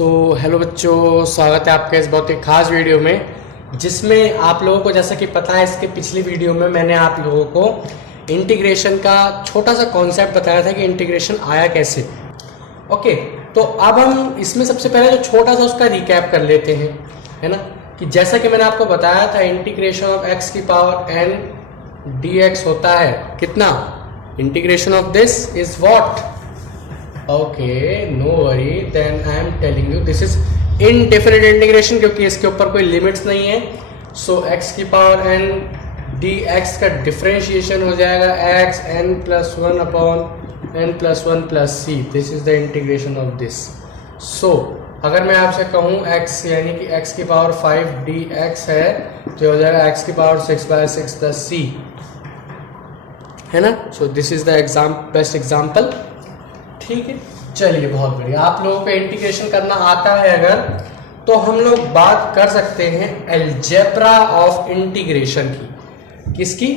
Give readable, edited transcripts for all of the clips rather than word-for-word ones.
तो हेलो बच्चों, स्वागत है आपका इस बहुत ही खास वीडियो में जिसमें आप लोगों को जैसा कि पता है इसके पिछली वीडियो में मैंने आप लोगों को इंटीग्रेशन का छोटा सा कॉन्सेप्ट बताया था कि इंटीग्रेशन आया कैसे। ओके, तो अब हम इसमें सबसे पहले जो छोटा सा उसका रिकैप कर लेते हैं, है ना। कि जैसा कि मैंने आपको बताया था इंटीग्रेशन ऑफ एक्स की पावर एन डी एक्स होता है कितना। Integration of this is what. Okay, no worry. Then I am telling you this is indefinite integration क्योंकि इसके ऊपर कोई लिमिट्स नहीं है। So x की पावर n dx का डिफरेंशिएशन हो जाएगा x n plus 1 upon n plus 1 plus c. This is the integration of this. So अगर मैं आपसे कहूँ x यानी कि x की पावर 5 dx है तो हो जाएगा x की पावर 6/6 plus c, है ना। So this is the best example। ठीक है, चलिए बहुत बढ़िया। आप लोगों को इंटीग्रेशन करना आता है अगर, तो हम लोग बात कर सकते हैं अलजेब्रा ऑफ इंटीग्रेशन की। किसकी?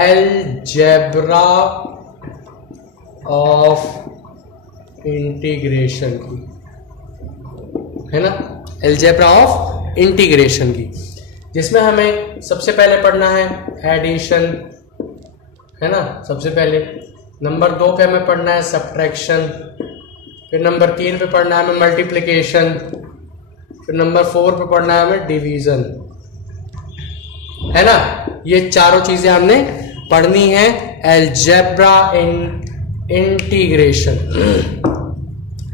अलजेब्रा ऑफ इंटीग्रेशन की, है ना। अलजेब्रा ऑफ इंटीग्रेशन की, जिसमें हमें सबसे पहले पढ़ना है एडिशन, है ना। सबसे पहले नंबर 2 पे हमें पढ़ना है सब्ट्रैक्शन, फिर नंबर 3 पे पढ़ना है हमें मल्टीप्लिकेशन, फिर नंबर 4 पे पढ़ना है हमें डिवीजन, है ना। ये चारों चीजें हमने पढ़नी है अलजेब्रा इन इंटीग्रेशन,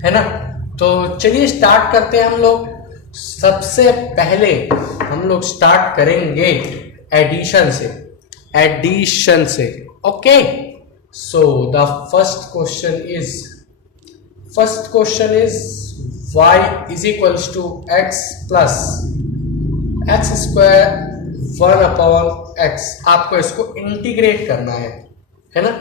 है ना। तो चलिए स्टार्ट करते हैं हम लोग। सबसे पहले हम लोग स्टार्ट करेंगे एडिशन से, एडिशन से। Okay, so the first question is y is equals to x plus x square 1 upon x। आपको इसको इंटीग्रेट करना है ना।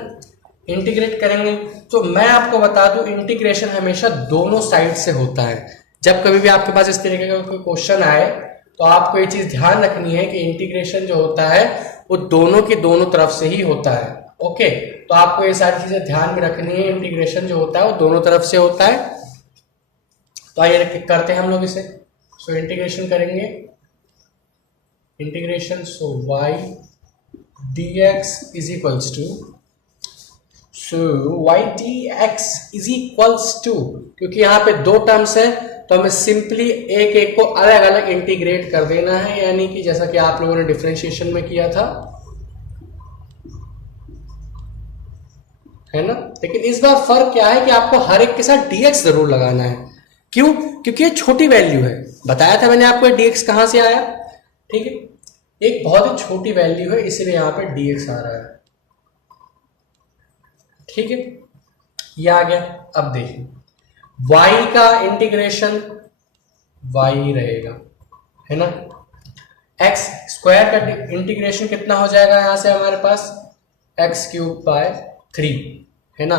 इंटीग्रेट करेंगे तो मैं आपको बता दूं इंटीग्रेशन हमेशा दोनों साइड से होता है। जब कभी भी आपके पास इस तरीके का कोई क्वेश्चन आए तो आपको ये चीज ध्यान रखनी है कि इंटीग्रेशन जो होता है वो दोनों की दोनों तरफ से ही होता है। ओके, तो आपको ये सारी चीजें ध्यान में रखनी है। इंटीग्रेशन जो होता है वो दोनों तरफ से होता है। तो आइए करते हैं हम लोग इसे। सो इंटीग्रेशन करेंगे, integration so y dx is equals to, so y dx is equals to, क्योंकि यहाँ पे दो टर्म्स है तो हमें सिंपली एक एक को अलग अलग इंटीग्रेट कर देना है, यानी कि जैसा कि आप लोगों ने डिफरेंशिएशन में किया था, है ना। लेकिन इस बार फर्क क्या है कि आपको हर एक के साथ dx जरूर लगाना है। क्यों? क्योंकि ये छोटी वैल्यू है। बताया था मैंने आपको dx कहां से आया, ठीक है। एक बहुत ही छोटी वैल्यू है इसलिए यहां पे dx आ रहा है, ठीक है। ये आ गया। अब देखिए y का इंटीग्रेशन y रहेगा, है ना। x स्क्वायर का इंटीग्रेशन कितना हो जाएगा यहां से हमारे पास x³ 3, है ना।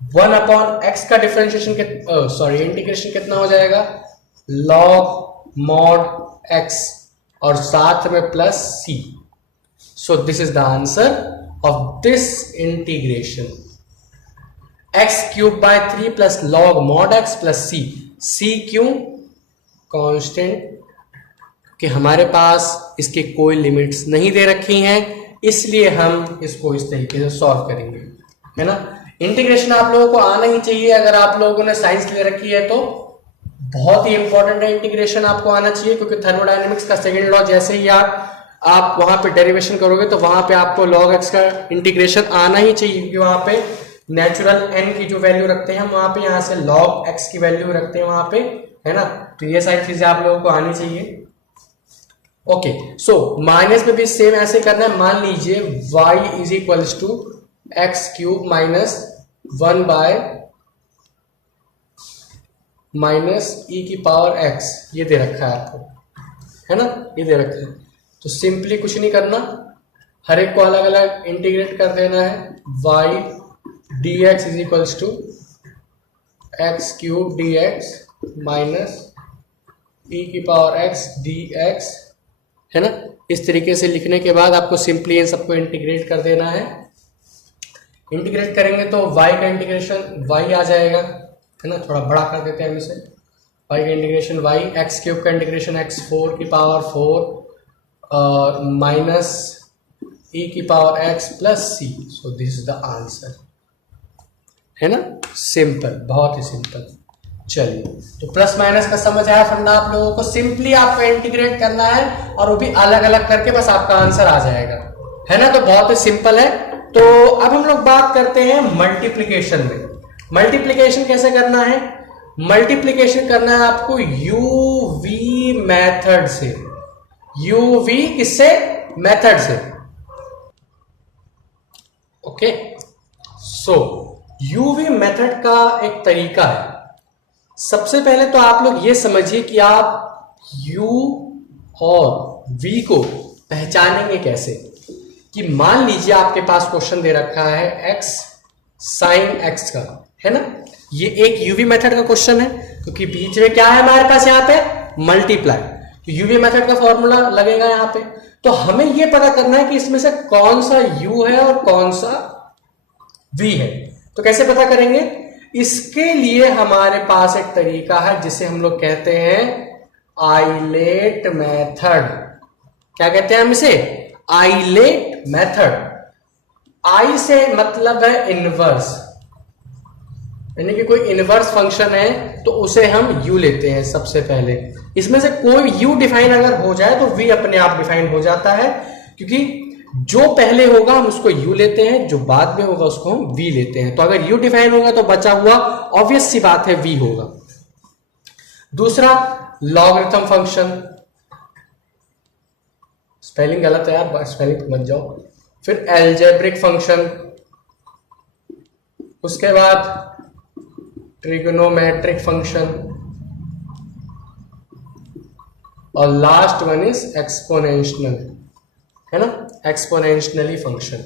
1 अपॉन x का डिफरेंशिएशन इंटीग्रेशन कितना हो जाएगा log mod x और साथ में plus c। So this is the answer of this integration, x³ plus log mod x plus c। c क्यों? कांस्टेंट, कि हमारे पास इसके कोई लिमिट्स नहीं दे रखी हैं, इसलिए हम इसको इस तरीके से सॉल्व करेंगे, है ना। इंटीग्रेशन आप लोगों को आना ही चाहिए। अगर आप लोगों ने साइंस ले रखी है तो बहुत ही इंपॉर्टेंट है, इंटीग्रेशन आपको आना चाहिए। क्योंकि थर्मोडायनेमिक्स का सेकंड लॉ जैसे ही आप वहां पे डेरिवेशन करोगे तो वहां पे आपको log x का इंटीग्रेशन आना ही चाहिए, क्योंकि वहां पे नेचुरल n की जो वैल्यू रखते हैं वहां पे यहाँ से log x की वैल्यू रखते हैं वहां पे, है ना। तो ये सारी चीजें आप लोगों को आनी चाहिए। ओके, सो माइनस में भी सेम ऐसे करना है। मान लीजिए y is equals to x³ minus 1 by minus e की पावर x, ये दे रखा है आपको, है ना। ये दे रखा है तो सिंपली कुछ नहीं करना, हर एक को अलग अलग इंटीग्रेट कर देना है। y dx is equals to x³ dx minus e की पावर x dx, है ना। इस तरीके से लिखने के बाद आपको सिंपली इन सबको इंटीग्रेट कर देना है। इंटीग्रेट करेंगे तो y का इंटीग्रेशन y आ जाएगा, है ना। थोड़ा बड़ा कर देते हैं हम इसे वाई का इंटीग्रेशन वाई, एक्स क्यूब का इंटीग्रेशन एक्स 4 की पावर 4 माइनस e की power x plus c. So this is the answer, है ना। सिंपल, बहुत ही सिंपल। चलिए, तो प्लस माइनस का समझ आया फंडा आप लोगों को। सिंपली आपको इंटीग्रेट करना है और वो भी अलग अलग करके, बस आपका आंसर आ जाएगा, है ना। तो बहुत ही सिंपल है। तो अब हम लोग बात करते हैं मल्टीप्लीकेशन में। मल्टीप्लीकेशन कैसे करना है? मल्टीप्लीकेशन करना है आपको यूवी मेथड से। यूवी किससे? मेथड से। ओके, सो यूवी मेथड का एक तरीका है। सबसे पहले तो आप लोग ये समझिए कि आप u और v को पहचानेंगे कैसे। कि मान लीजिए आपके पास क्वेश्चन दे रखा है x sin x का, है ना। ये एक यूवी मेथड का क्वेश्चन है, क्योंकि बीच में क्या है हमारे पास यहाँ पे? मल्टीप्लाई। तो यूवी मेथड का फॉर्मूला लगेगा यहाँ पे। तो हमें ये पता करना है कि इसमें से कौन सा u है और कौन सा v है। तो कैसे पता करेंगे? इसके लिए हमारे पास एक तरीका है जिसे हम लोग कहते हैं आइलेट मेथड। क्या कहते हैं हम इसे? Islet method. आई से मतलब है इनवर्स, यानी कि कोई इनवर्स फंक्शन है तो उसे हम u लेते हैं सबसे पहले। इसमें से कोई u डिफाइन अगर हो जाए तो v अपने आप डिफाइन हो जाता है, क्योंकि जो पहले होगा हम उसको u लेते हैं, जो बाद में होगा उसको हम v लेते हैं। तो अगर u डिफाइन होगा तो बचा हुआ ऑब्वियस सी बात है v होगा। दूसरा, लॉगरिथम फंक्शन। स्पेलिंग गलत है यार, स्पेलिंग मत जाओ। फिर एल्जेब्रिक फंक्शन, उसके बाद ट्रिग्नोमेट्रिक फंक्शन, और लास्ट वन इज एक्सपोनेंशियल, है ना, एक्सपोनेंशियली फंक्शन।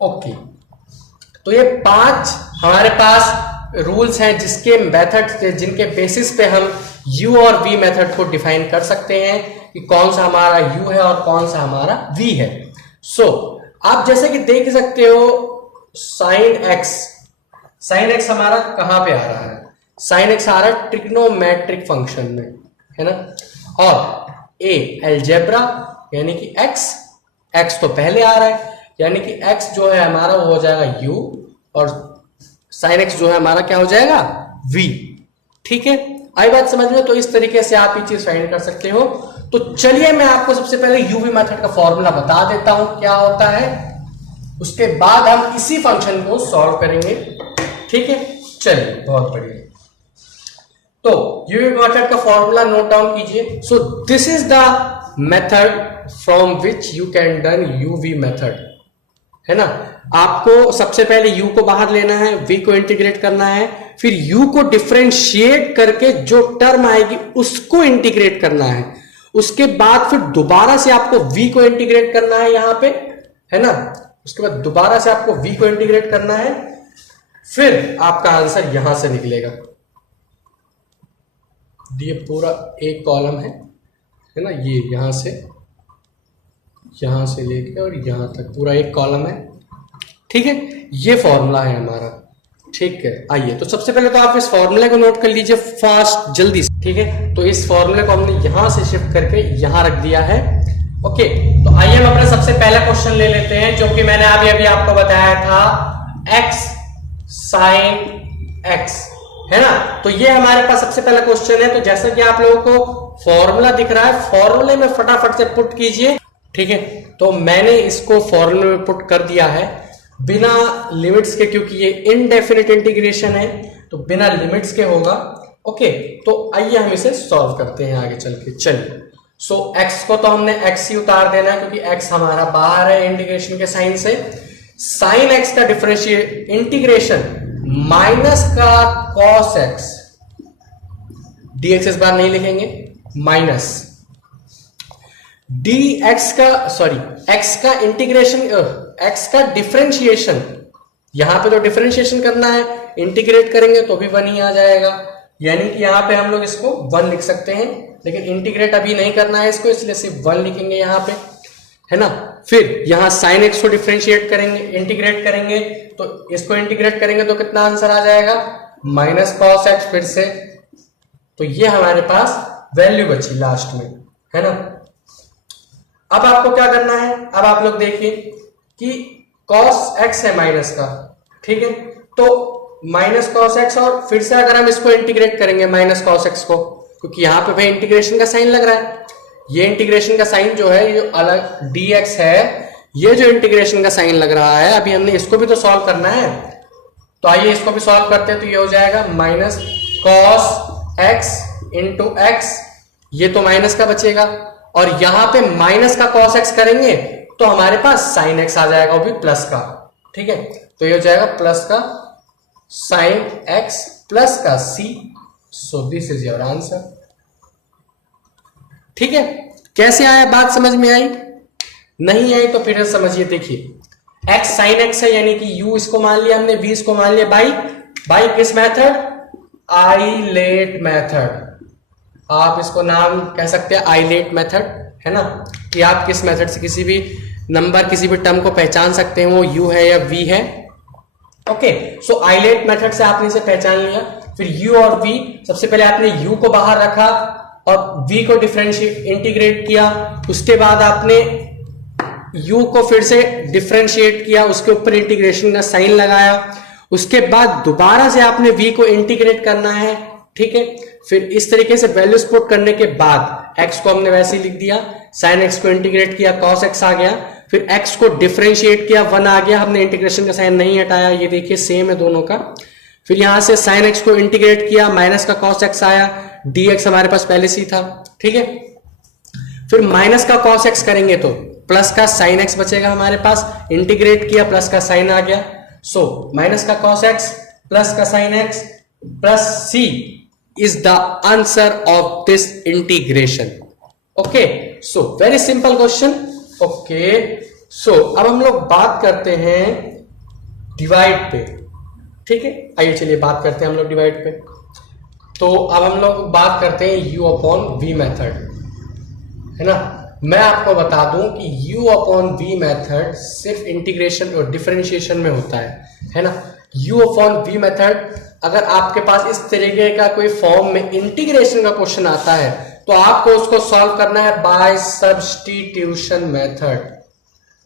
ओके, तो ये 5 हमारे पास रूल्स हैं जिसके मेथड, जिनके बेसिस पे हम u और v मेथड को डिफाइन कर सकते हैं कि कौन सा हमारा u है और कौन सा हमारा v है। सो आप जैसे कि देख सकते हो sin x हमारा कहां पे आ रहा है? sin x आ रहा है ट्रिग्नोमेट्रिक फंक्शन में, है ना। और a एल्जेब्रा, यानी कि x तो पहले आ रहा है, यानी कि x जो है हमारा वो हो जाएगा u, और sin x जो है हमारा क्या हो जाएगा? v। ठीक है, आई बात समझ में? तो इस तरीके से आप ये चीज फाइंड कर सकते हो। तो चलिए मैं आपको सबसे पहले यूवी मेथड का फॉर्मूला बता देता हूं क्या होता है, उसके बाद हम इसी फंक्शन को सॉल्व करेंगे। ठीक है, चलिए, बहुत बढ़िया। तो यूवी मेथड का फॉर्मूला नोट डाउन कीजिए। सो this is the method from which you can done UV method, है ना। आपको सबसे पहले u को बाहर लेना है, v को इंटीग्रेट करना है, फिर u को डिफरेंशिएट करके जो टर्म आएगी उसको इंटीग्रेट करना है। उसके बाद फिर दोबारा से आपको v को इंटीग्रेट करना है यहां पे, है ना। उसके बाद दोबारा से आपको v को इंटीग्रेट करना है, फिर आपका आंसर यहां से निकलेगा। ये पूरा एक कॉलम है ना, ये यहां से लेके और यहां तक पूरा एक कॉलम है। ठीक है, ये फॉर्मूला है हमारा। ठीक है, आइए तो सबसे पहले तो आप इस फॉर्मूले को नोट कर लीजिए फास्ट, जल्दी से। ठीक है, तो इस फॉर्मूले को हमने यहां से शिफ्ट करके यहां रख दिया है। ओके, तो आइए हम अपना सबसे पहला क्वेश्चन ले लेते हैं, जो कि मैंने अभी आपको बताया था, x sin x, है ना। तो ये हमारे पास सबसे पहला क्वेश्चन है। तो जैसा कि आप लोगों को फॉर्मूला दिख रहा है, फॉर्मूले में फटाफट से पुट कीजिए। ठीक है, तो मैंने इसको फॉर्मूले में पुट कर दिया है बिना लिमिट्स के, क्योंकि ये इनडेफिनिट इंटीग्रेशन है तो बिना लिमिट्स के होगा। ओके, तो आइए हम इसे सॉल्व करते हैं आगे चल के। चलिए, सो x को तो हमने x ही उतार देना है, क्योंकि x हमारा बाहर है इंटीग्रेशन के साइन से। साइन x का डिफरेंशिएट इंटीग्रेशन माइनस का cos x, dx इस बार नहीं लिखेंगे, माइनस dx का, सॉरी, x का इंटीग्रेशन, x का डिफरेंशिएशन, यहां पे तो डिफरेंशिएशन करना है, इंटीग्रेट करेंगे तो भी 1 ही आ जाएगा। यानी कि यहां पे हम लोग इसको 1 लिख सकते हैं, लेकिन इंटीग्रेट अभी नहीं करना है इसको, इसलिए सिर्फ 1 लिखेंगे यहां पे, है ना। फिर यहां sin x को डिफरेंशिएट करेंगे, इंटीग्रेट करेंगे, तो इसको इंटीग्रेट करेंगे तो कितना आंसर आ जाएगा? माइनस cos x, फिर से तो ये हमारे पास वैल्यू बची लास्ट में, है ना। अब आपको क्या करना है, अब आप लोग देखिए कि cos x है माइनस का, ठीक है, तो माइनस cos x, और फिर से अगर हम इसको इंटीग्रेट करेंगे माइनस cos x को, क्योंकि यहाँ पे भाई इंटीग्रेशन का साइन लग रहा है, ये इंटीग्रेशन का साइन जो है ये अलग dx है, ये जो इंटीग्रेशन का साइन लग रहा है, अभी हमने इसको भी तो सॉल्व करना है, तो आइए इसको भी सॉल्व करते हैं। तो ये हो जाएगा minus cos x into x, ये तो माइनस का बचेगा, और यहां पे माइनस का cos x करेंगे तो हमारे पास sin x आ जाएगा, वो भी प्लस का, ठीक है। तो ये हो जाएगा प्लस का sin x प्लस का c, so this is your answer. ठीक है, कैसे आया, बात समझ में आई? नहीं आई तो फिर समझिए, देखिए x sin x है, यानी कि u इसको मान लिया हमने, v इसको मान लिया, बाई किस मेथड, आइलेट मेथड। आप इसको नाम कह सकते हैं आइलेट मेथड, है ना, कि आप किस मेथड से किसी भी नंबर, किसी भी टर्म को पहचान सकते हैं, वो u है या v है। ओके, सो आइलेट मेथड से आपने इसे पहचान लिया। फिर u और v, सबसे पहले आपने u को बाहर रखा और v को डिफरेंशिएट इंटीग्रेट किया, उसके बाद आपने u को फिर से डिफरेंशिएट किया, उसके ऊपर इंटीग्रेशन का साइन लगाया, उसके बाद दोबारा से आपने v को इंटीग्रेट करना है, ठीक है। फिर इस तरीके से वैल्यूज पुट करने के बाद x को हमने वैसे ही लिख दिया, sin x को इंटीग्रेट किया, cos x आ गया, फिर x को डिफरेंशिएट किया, 1 आ गया, हमने इंटीग्रेशन का साइन नहीं हटाया, ये देखिए सेम है दोनों का। फिर यहां से sin x को इंटीग्रेट किया, माइनस का cos x आया, dx हमारे पास पहले से ही था, ठीक है। फिर माइनस का cos x करेंगे तो प्लस का sin x बचेगा हमारे पास, इंटीग्रेट किया, प्लस का साइन आ गया, सो माइनस का cos x प्लस का sin x plus c is the answer of this integration. Okay, so very simple question. Okay, so अब हम लोग बात करते हैं डिवाइड पे, ठीक है। आइए चलिए बात करते हैं हम लोग डिवाइड पे। तो अब हम लोग बात करते हैं u अपॉन v मेथड, है ना। मैं आपको बता दूं कि u अपॉन v मेथड सिर्फ इंटीग्रेशन और डिफरेंशिएशन में होता है ना। u अपॉन v मेथड, अगर आपके पास इस तरीके का कोई फॉर्म में इंटीग्रेशन का क्वेश्चन आता है तो आपको उसको सॉल्व करना है by substitution method.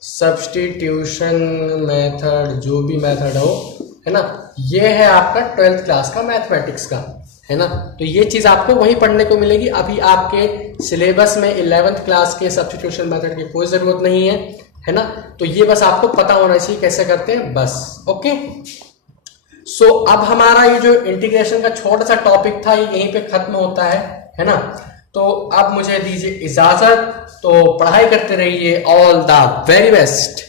Substitution method, जो भी मेथड हो, है ना, ये है आपका 12th क्लास का मैथमेटिक्स का, है ना। तो ये चीज आपको वही पढ़ने को मिलेगी, अभी आपके सिलेबस में 11th क्लास के सब्स्टिट्यूशन मेथड की कोई जरूरत नहीं है ना। तो ये बस आपको पता होना चाहिए कैसे करते हैं, बस। ओके, सो अब हमारा ये जो इंटीग्रेशन का छोटा सा टॉपिक था ये यहीं पे खत्म होता है ना। तो अब मुझे दीजिए इजाजत, तो पढ़ाई करते रहिए, ऑल द वेरी बेस्ट।